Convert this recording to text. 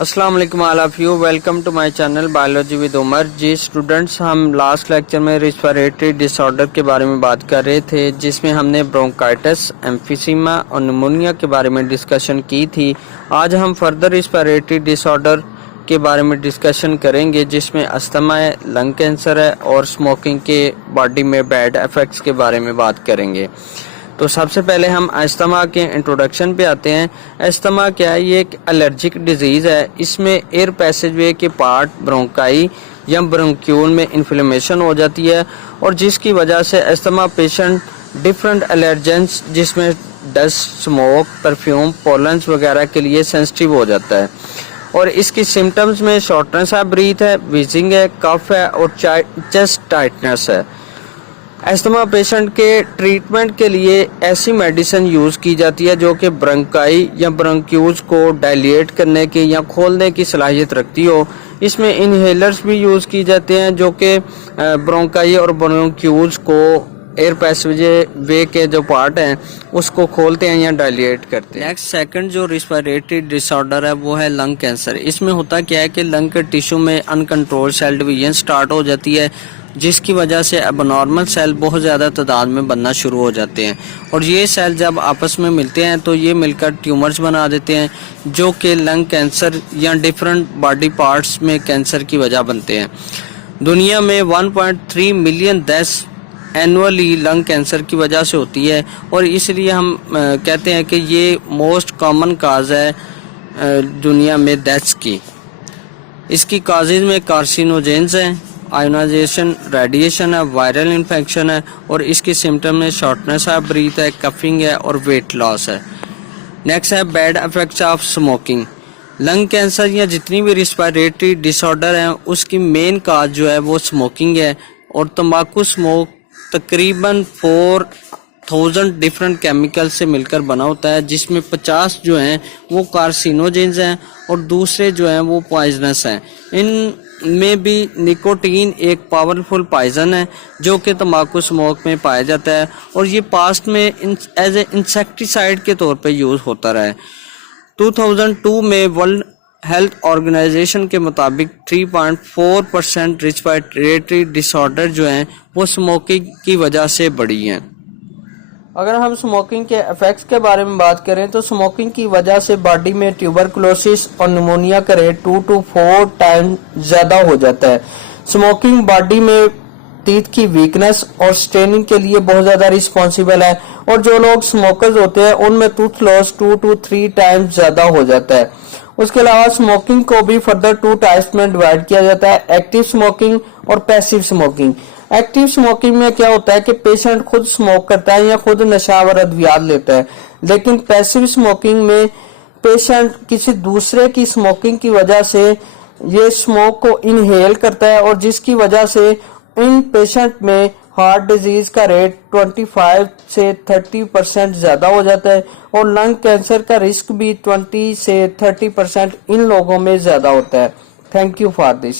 अस्सलाम वालेकुम all of you, welcome to my channel biology with Umar. जी स्टूडेंट्स, हम लास्ट लेक्चर में रिस्पिरेटरी डिसऑर्डर के बारे में बात कर रहे थे, जिसमें हमने ब्रोंकाइटिस, एम्फीसीमा और निमोनिया के बारे में डिस्कशन की थी। आज हम फर्दर रिस्पिरेटरी डिसऑर्डर के बारे में डिस्कशन करेंगे, जिसमें अस्थमा है, लंग कैंसर है और स्मोकिंग के बॉडी में बैड इफेक्ट्स के बारे में बात करेंगे। तो सबसे पहले हम अस्थमा के इंट्रोडक्शन पे आते हैं। अस्थमा क्या है? ये एक एलर्जिक डिजीज है। इसमें एयर पैसेजवे के पार्ट ब्रोंकाई या ब्रोंक्यूल में इन्फ्लेमेशन हो जाती है और जिसकी वजह से अस्थमा पेशेंट डिफरेंट एलर्जेंस जिसमें डस्ट, स्मोक, परफ्यूम, पोलन्स वगैरह के लिए सेंसिटिव हो जाता है। और इसकी सिम्टम्स में शॉर्टनेस ऑफ ब्रीथ है, वीजिंग है, कफ है और चेस्ट टाइटनेस है। अस्थमा पेशेंट के ट्रीटमेंट के लिए ऐसी मेडिसिन यूज़ की जाती है जो कि ब्रोंकाई या ब्रोंक्यूल्स को डायलेट करने की या खोलने की सलाहियत रखती हो। इसमें इनहेलर्स भी यूज़ की जाते हैं जो कि ब्रोंकाई और ब्रोंक्यूल्स को एयर पैसेजवे के जो पार्ट हैं उसको खोलते हैं या डायलेट करते हैं। नेक्स्ट सेकंड जो रिस्पिरेटरी डिसऑर्डर है वो है लंग कैंसर। इसमें होता क्या है कि लंग के टिश्यू में अनकंट्रोल सेल डिवीजन स्टार्ट हो जाती है, जिसकी वजह से एबनॉर्मल सेल बहुत ज़्यादा तादाद में बनना शुरू हो जाते हैं और ये सेल जब आपस में मिलते हैं तो ये मिलकर ट्यूमर्स बना देते हैं जो कि लंग कैंसर या डिफरेंट बॉडी पार्ट्स में कैंसर की वजह बनते हैं। दुनिया में 1.3 million deaths annually lung cancer की वजह से होती है और इसलिए हम कहते हैं कि ये मोस्ट कॉमन काज है दुनिया में डेथ्स की। इसकी काजेज में कार्सिनोजेंस हैं, आयोनाइजेशन, रेडिएशन है, वायरल इन्फेक्शन है और इसकी सिम्टम में शॉर्टनेस ऑफ ब्रीथ है, कफिंग है और वेट लॉस है। नेक्स्ट है bad effects of smoking. Lung cancer या जितनी भी रिस्पिरेटरी डिसऑर्डर हैं उसकी मेन काज जो है वो स्मोकिंग है और तंबाकू स्मोक तकरीबन 4000 डिफरेंट केमिकल से मिलकर बना होता है, जिसमें 50 जो हैं वो कार्सिनोजेंस हैं और दूसरे जो हैं वो पॉइजनस हैं। इनमें भी निकोटीन एक पावरफुल पॉइजन है जो कि तंबाकू स्मोक में पाया जाता है और ये पास्ट में एज ए इंसेक्टिसाइड के तौर पे यूज़ होता रहा है। 2002 में वर्ल्ड हेल्थ ऑर्गेनाइजेशन के मुताबिक 3.4% रिस्पिरेटरी डिसऑर्डर जो हैं वो स्मोकिंग की वजह से बढ़ी हैं। अगर हम स्मोकिंग के इफेक्ट्स के बारे में बात करें तो स्मोकिंग की वजह से बॉडी में ट्यूबरकुलोसिस और निमोनिया का रेट 2 to 4 टाइम ज़्यादा हो जाता है। स्मोकिंग बॉडी में टीथ की वीकनेस और स्ट्रेनिंग के लिए बहुत ज़्यादा रिस्पॉन्सिबल है और जो लोग स्मोकर्स होते हैं उनमें टूथ लॉस 2 to 3 टाइम्स ज़्यादा हो जाता है। उसके अलावा स्मोकिंग को भी फर्दर 2 टाइप्स में डिवाइड किया जाता है, एक्टिव स्मोकिंग और पैसिव स्मोकिंग। एक्टिव स्मोकिंग में क्या होता है कि पेशेंट खुद स्मोक करता है या खुद नशावर अद्वियात लेता है, लेकिन पैसिव स्मोकिंग में पेशेंट किसी दूसरे की स्मोकिंग की वजह से ये स्मोक को इनहेल करता है और जिसकी वजह से इन पेशेंट में हार्ट डिजीज का रेट 25 से 30% ज्यादा हो जाता है और लंग कैंसर का रिस्क भी 20 से 30% इन लोगों में ज्यादा होता है। Thank you for this.